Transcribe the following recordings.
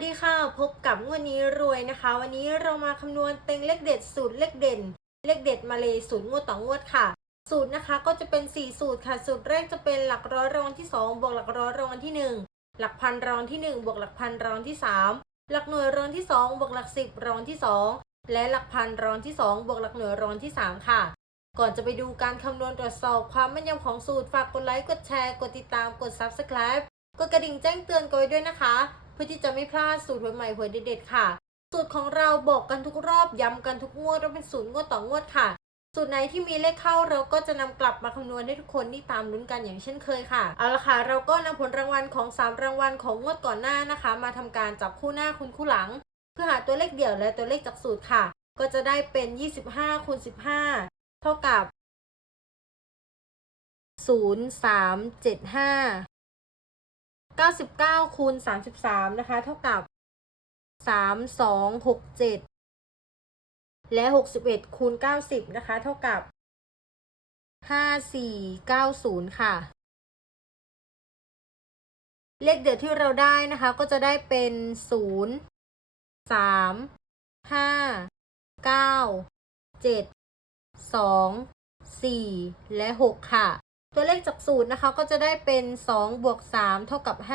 วัสดีค่ะ พบกับงวดนี้รวยนะคะ วันนี้เรามาคำนวณเต็งเลขเด็ดสูตรเลขเด่น เลขเด็ดมาเลยสูตรงวดต่องวดค่ะ สูตรนะคะก็จะเป็น 4 สูตรค่ะ สูตรแรกจะเป็นหลักร้อยรางวัลที่2บวกหลักร้อยรางวัลที่ 1 หลักพันรางวัลที่ 1 บวกหลักพันรางวัลที่ 3 หลักหน่วยรางวัลที่ 2 บวกหลักสิบรางวัลที่ 2 และหลักพันรางวัลที่ 2 บวกหลักหน่วยรางวัลที่ 3 ค่ะ ก่อนจะไปดูการคำนวณตรวจสอบความแม่นยำของสูตรฝากกดไลค์กดแชร์กดติดตามกด Subscribe กดกระดิ่งแจ้งเตือนกันไว้ด้วยนะคะ พื่อที่จะไม่พลาดสูตรหวยใหม่หวยเด็ดๆค่ะ สูตรของเราบอกกันทุกรอบย้ำกันทุกงวดว่าเป็นสูตรงวดต่องวดค่ะ สูตรไหนที่มีเลขเข้าเราก็จะนำกลับมาคำนวณให้ทุกคนที่ตามลุ้นกันอย่างเช่นเคยค่ะ เอาละค่ะ เราก็นำผลรางวัลของ 3 รางวัลของงวดก่อนหน้านะคะ มาทำการจับคู่หน้าคูณคู่หลัง เพื่อหาตัวเลขเดี่ยวและตัวเลขจากสูตรค่ะ ก็จะได้เป็น 25คูณ15 เท่ากับ 0375 99คูณ33 นะคะ เท่ากับ 3267 และ 61คูณ90 นะคะ เท่ากับ 5490 ค่ะ เลขเด็ดที่เราได้นะคะ ก็จะได้เป็น 0 3 5 9 7 2 4 และ 6 ค่ะ ตัวเลขจากสูตรนะคะก็จะได้เป็น 2 บวก 3 เท่ากับ 5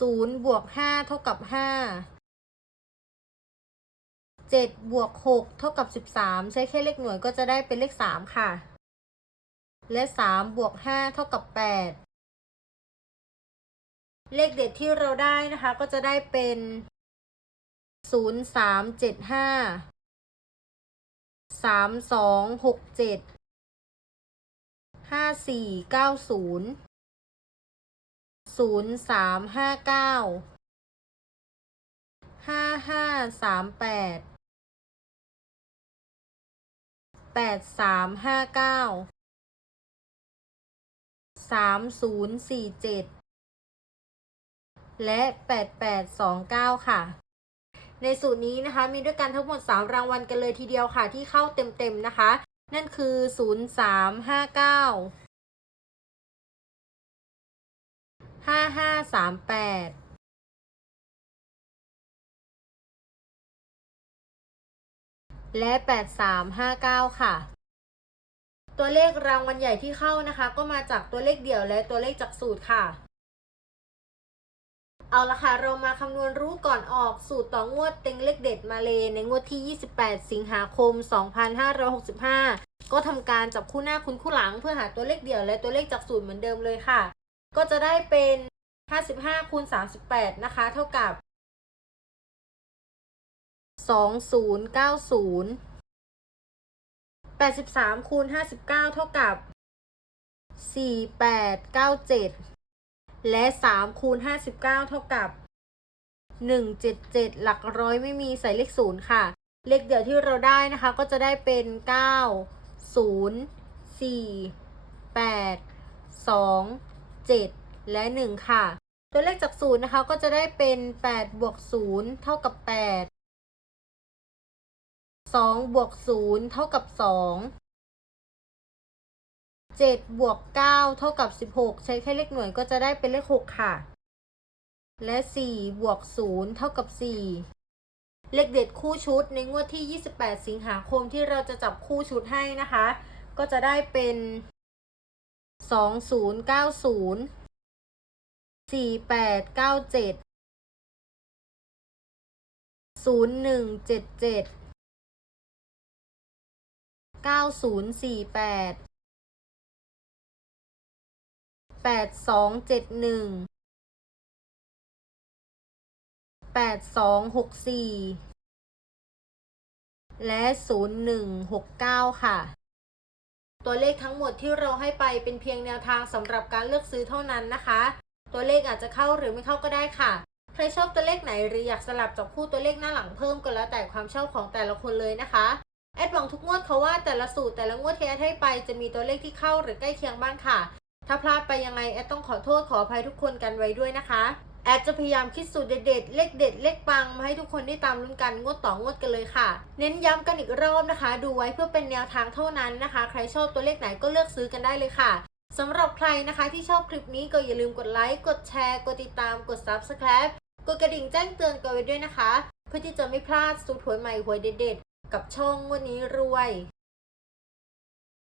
0 บวก 5 เท่ากับ 5 7 บวก 6 เท่ากับ 13 ใช้แค่เลขหน่วยก็จะได้เป็นเลข 3 ค่ะ และ 3 บวก 5 เท่ากับ 8เลขเด็ดที่เราได้นะคะก็จะได้เป็น 0 3 7 5 สามสองหกเจ็ดห้าสี่เก้าศูนย์ศูนย์สามห้าเก้าห้าห้าสามแปดแปดสามห้าเก้าสามศูนย์สี่เจ็ดและแปดแปดสองเก้าค่ะ ในสูตรนี้นะคะ มีด้วยกันทั้งหมด 3 รางวัลกันเลยทีเดียวค่ะ ที่เข้าเต็มๆนะคะ นั่นคือ 0 3 5 9 5 5 3 8 และ 8 3 5 9 ค่ะ ตัวเลขรางวัลใหญ่ที่เข้านะคะ ก็มาจากตัวเลขเดี่ยวและตัวเลขจากสูตรค่ะ เอาละค่ะ เรามาคำนวณรู้ก่อนออกสูตรต่องวดเต็งเลขเด็ดมาเลยในงวดที่ 28 สิงหาคม 2565 ก็ทำการจับคู่หน้าคุณคู่หลังเพื่อหาตัวเลขเดี่ยวและตัวเลขจากสูตรเหมือนเดิมเลยค่ะ ก็จะได้เป็น 55คูณ38 นะคะ เท่ากับ 2090 83คูณ59 เท่ากับ 4897 และ3คูณ59 เท่ากับ 177 หลักร้อยไม่มีใส่เลขศูนย์ค่ะ เลขเดียวที่เราได้นะคะ ก็จะได้เป็น 9 0 4 8 2 7 และ 1 ค่ะ ตัวเลขจากศูนย์นะคะ ก็จะได้เป็น 8 บวก 0 เท่ากับ 8 2 บวก 0 เท่ากับ 2 7บวก9เท่ากับ 16 ใช้แค่เลขหน่วยก็จะได้เป็นเลข 6 ค่ะ และ 4 บวก 0 เท่ากับ 4 เลขเด็ดคู่ชุดในงวดที่ 28 สิงหาคมที่เราจะจับคู่ชุดให้นะคะ ก็จะได้เป็น 2090 4897 0177 9048 แปดสองเจ็ดหนึ่งแปดสองหกสี่และศูนย์หนึ่งหกเก้าค่ะ ตัวเลขทั้งหมดที่เราให้ไปเป็นเพียงแนวทางสำหรับการเลือกซื้อเท่านั้นนะคะ ตัวเลขอาจจะเข้าหรือไม่เข้าก็ได้ค่ะใครชอบตัวเลขไหนหรืออยากสลับจับคู่ตัวเลขหน้าหลังเพิ่มก็แล้วแต่ความชอบของแต่ละคนเลยนะคะ แอดหวังทุกงวดเขาว่าแต่ละสูตรแต่ละงวดที่แอดให้ไปจะมีตัวเลขที่เข้าหรือใกล้เคียงบ้างค่ะ ถ้าพลาดไปยังไงแอดต้องขอโทษขออภัยทุกคนกันไว้ด้วยนะคะ แอดจะพยายามคิดสูตรเด็ดๆ เลขเด็ด เลขปังมาให้ทุกคนได้ตามลุ้นกันงวดต่องวดกันเลยค่ะ เน้นย้ำกันอีกรอบนะคะ ดูไว้เพื่อเป็นแนวทางเท่านั้นนะคะ ใครชอบตัวเลขไหนก็เลือกซื้อกันได้เลยค่ะสำหรับใครนะคะที่ชอบคลิปนี้ก็อย่าลืมกดไลค์ กดแชร์ กดติดตาม กด Subscribe กดกระดิ่งแจ้งเตือนกันไว้ด้วยนะคะ เพื่อที่จะไม่พลาดสูตรหวยใหม่หวยเด็ดๆ กับช่องงวันนี้รวย